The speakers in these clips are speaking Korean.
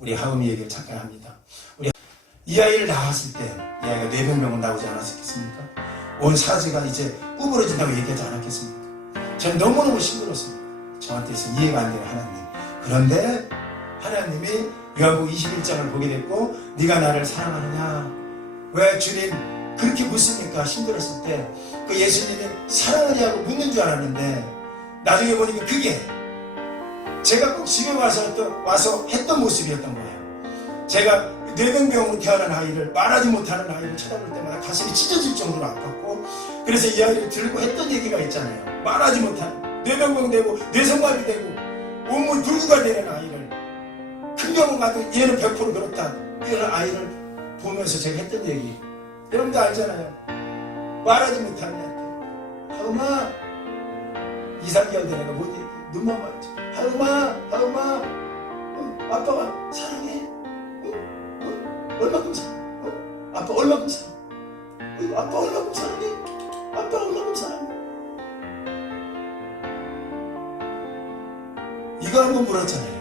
우리 하은이 얘기를 잠깐 합니다. 우리 이 아이를 낳았을 때 이 아이가 뇌병명은 나오지 않았겠습니까? 온 사지가 이제 구부러진다고 얘기하지 않았겠습니까? 저는 너무너무 힘들었습니다. 저한테서 이해가 안 되는 하나님. 그런데 하나님이 요한복 21장을 보게 됐고 네가 나를 사랑하느냐? 왜 주님 그렇게 묻습니까? 힘들었을 때 그 예수님이 사랑하냐고 묻는 줄 알았는데 나중에 보니까 그게 제가 꼭 집에 와서 또 와서 했던 모습이었던 거예요. 제가 뇌병병으로 태어난 아이를 말하지 못하는 아이를 쳐다볼 때마다 가슴이 찢어질 정도로 아팠고 그래서 이 아이를 들고 했던 얘기가 있잖아요. 말하지 못하는 뇌병병 되고 뇌성마비 되고 온몸 불구가 되는 아이를 큰 병원 가도 얘는 100% 그렇다 이런 아이를 보면서 제가 했던 얘기 여러분도 알잖아요. 말하지 못하는 애한테 하음아 2, 3개월 된 애가 못 얘기해 눈만 마주쳐 하음아 하음아 어, 아빠가 사랑해. 어, 어, 얼마큼 사랑해 어, 아빠 얼마큼 사랑해? 어, 아빠 얼마큼 사랑해? 아빠 얼마큼 사랑해? 이거 한번 물었잖아요.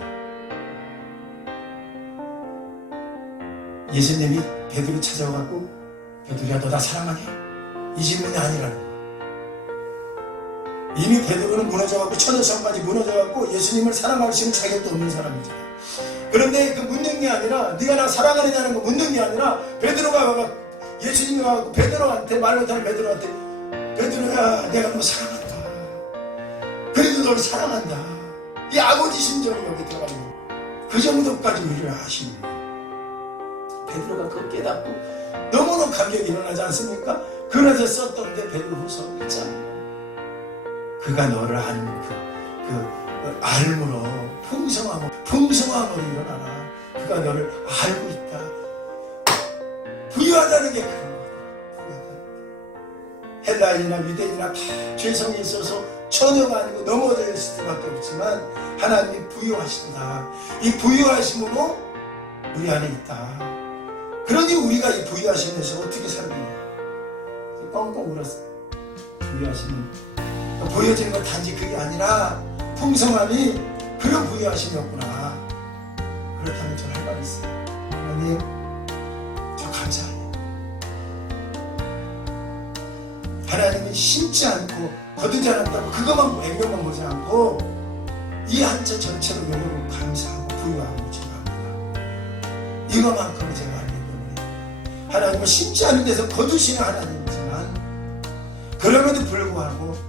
예수님이 베드로 찾아와갖고 베드로야 너 나 사랑하냐? 이 질문이 아니라는 거예요. 이미 베드로는 무너져갖고 천여성까지 무너져갖고 예수님을 사랑할 수 있는 자격도 없는 사람이잖아요. 그런데 그 묻는 게 아니라 네가 나 사랑하느냐는 거 묻는 게 아니라 베드로가 예수님이 와갖고 베드로한테 말 못하는 베드로한테 베드로야 내가 너 사랑한다. 그래도 널 사랑한다. 이 아버지 심정이 여기 들어가 있는 거예요. 그 정도까지 우리를 아시는. 베드로가 그걸 깨닫고 너무너무 감격이 일어나지 않습니까? 그래서 썼던데 베드로 후서 1장 그가 너를 아는 그, 그 알므로 풍성함으로 풍성함으로 일어나라. 그가 너를 알고 있다. 부유하다는 게 그런 부유하다. 헬라인이나 유대인이나 다 죄성이 있어서 처녀가 아니고 넘어져 있을 수밖에 없지만 하나님이 부유하신다. 이 부유하심으로 우리 안에 있다. 그러니 우리가 이 부유하심에서 어떻게 살느냐? 뻥뻥 울었어. 부유하심은 보여지는 건 단지 그게 아니라 풍성함이 그런 부유하심이었구나. 그렇다면 저는 할 말이 있어요 하나님 저 감사해요 하나님이 심지 않고 거두지 않았다고 그것만 애교만 보지 않고 이 한자 전체로 여러분 감사하고 부유하고 제가합니다. 이거만큼은 제가 알기 때문에 하나님은 심지 않은 데서 거두시는 하나님이지만 그럼에도 불구하고